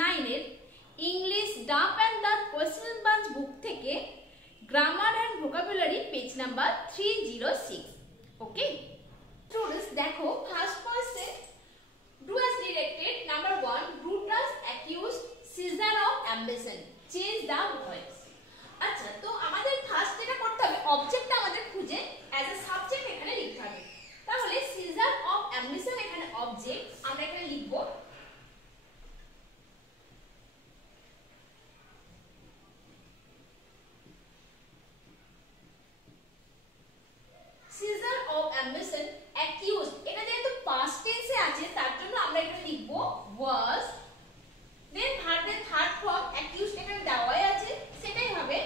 9 এর English Duff and the question bank book থেকে grammar and vocabulary page number 306। Okay students, দেখো first question, do as directed. Number 1, Brutus accused Caesar of ambition, change the voice. আচ্ছা, তো আমাদের ফার্স্ট যেটা করতে হবে, অবজেক্টটা আমাদের খুঁজে অ্যাজ এ সাবজেক্ট এখানে লিখতে হবে। তাহলে সিজার অফ অ্যাম্বিশন এখানে অবজেক্ট, আমরা এখানে লিখব সিজার অফ অ্যাম্বিশন অ্যাকিউজড। এটা যেহেতু পাস্ট টেন্সে আছে তার জন্য আমরা এখানে লিখব ওয়াজ। দেন ভার্বের থার্ড ফর্ম অ্যাকিউজড এখানে দেওয়াই আছে, সেটাই হবে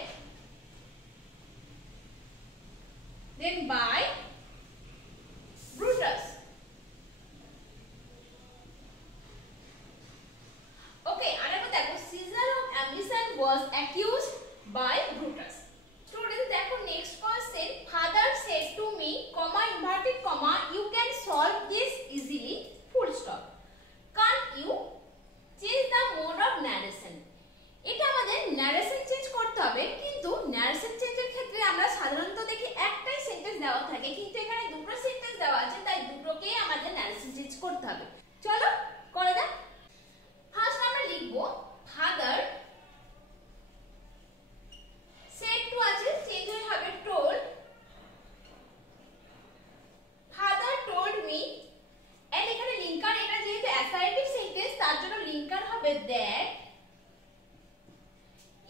দেন বাই Brutus. Okay, আরেকবার দেখো, Caesar of ambition was accused by Brutus. Students, দেখো next question, father said to me, comma inverted comma, you can solve this easily, full stop. Can't you change the mode of narration? এটা আমাদের narration change করতে হবে, কিন্তু narration চেঞ্জের ক্ষেত্রে আমরা সাধারণত দেখি একটাই সেন্টেন্স দেওয়া থাকে, কিন্তু এখানে দুটো সেন্টেন্স দেওয়া আছে, তাই দুটোকেই আমাদের narration চেঞ্জ করতে হবে। চলো করে দাও। ফার্স্ট আমরা লিখব ফাদার সেড টু আছে, চেঞ্জ হয়ে হবে told. Father told me, and এখানে লিঙ্কার, এটা যেহেতু অ্যাসার্টিভ সেন্টেন্স তার জন্য লিঙ্কার হবে that.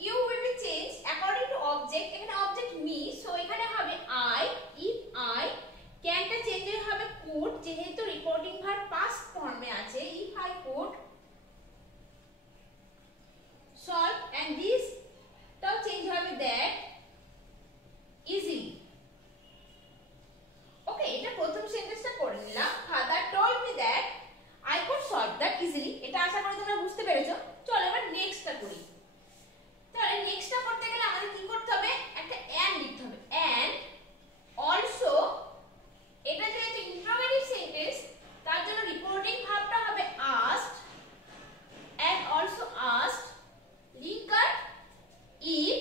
You will be changed according to object, এখানে object me, so এখানে হবে I, if I, can টা চেঞ্জ হয়ে হবে could, যেহেতু রিপোর্টিং ভার্ব past ফর্মে আছে, if I could solve, and this টাও চেঞ্জ হবে that easily। ওকে, এটা প্রথম সেন্টেন্সটা করে নিলাম, father told me that I could solve that easily। এটা আশা করি তোমরা বুঝতে পেরেছো। চলো এবার নেক্সটটা করি। তাহলে নেক্সটটা করতে গেলে আমাদের কি করতে হবে, একটা and লিখতে হবে। and also, এটা যেহেতু ইন্টারোগেটিভ সেন্টেন্স তার জন্য রিপোর্টিং ভার্বটা হবে asked, and also asked, linker if,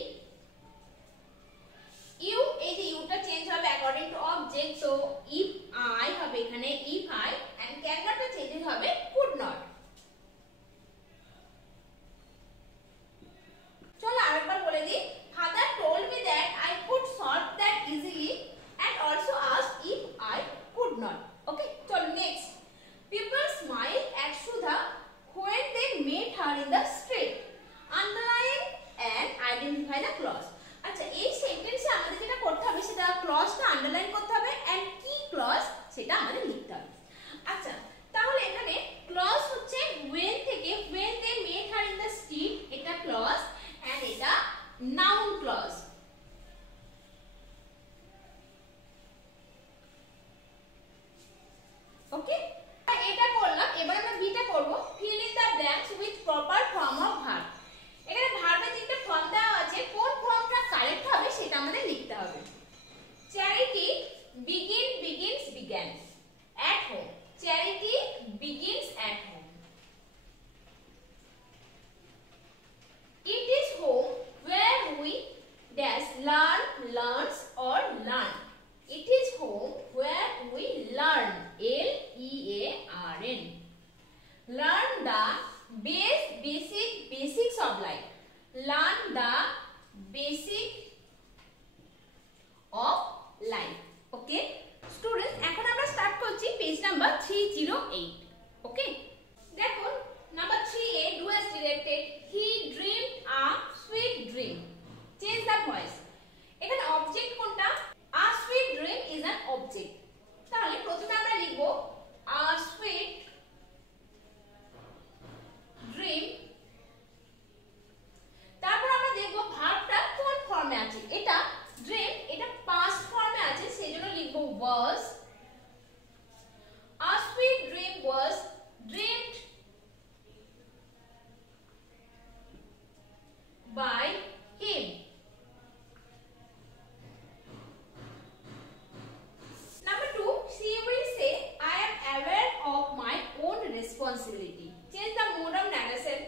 you, এই যে you টা চেঞ্জ হবে according to object, so if I হবে এখানে if I, and can টা চেঞ্জ হবে could not। চলো আরেকবার বলে দিই, father told me that I could solve that easily and also asked if I could not। ওকে, চলো next, people smile at Sudha when they met her in the street, underline and identify the clause। আচ্ছা, এই সেন্টেন্সে আমাদের যেটা করতে হবে সেটা ক্লজটা আন্ডারলাইন করতে হবে, এন্ড কি ক্লজ সেটা আমাদের লিখতে হবে। আচ্ছা, তাহলে এখানে ক্লজ হচ্ছে when থেকে, when they met her in the street, এটা ক্লজ, and এটা নাউন ক্লজ। ওকে, এটা করলাম, এবার আমরা বিটা করব, fill in the blanks with proper form of verb। এখানে ভার্বের তিনটা ফর্ম দেওয়া আছে, কোন ফর্মটা কারেক্ট হবে সেটা আমাদের লিখতে হবে। Charity begin, begins, began at home, charity begins at home। It is home where we dash learn, learns or learn। It is home where we learn, L-E-A-R-N। Learn the basics of life, learn the basic of life। Okay students, এখন আমরা স্টার্ট করছি page number 308। ওকে, দেখো নাম্বার 3 এ, do as directed, he ড্রিমড a sweet dream, change the voice. এখানে অবজেক্ট কোনটা, আ sweet dream is an object. তাহলে প্রথমে আমরা লিখব আ সুইট ড্রিম, তারপর আমরা দেখব ভার্বটা কোন ফর্মে আছে। এটা ড্রিম, এটা পাস্ট ফর্মে আছে, সেজন্য লিখব was। A sweet dream was dreamed by him। Number 2, she will say I am aware of my own responsibility, change the mode of narration।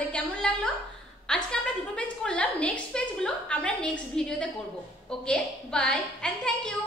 তোমাদের কেমন লাগলো। আজকে আমরা দুটো পেজ করলাম, নেক্সট পেজগুলো আমরা নেক্সট ভিডিওতে করব। ওকে, বাই অ্যান্ড থ্যাংক ইউ।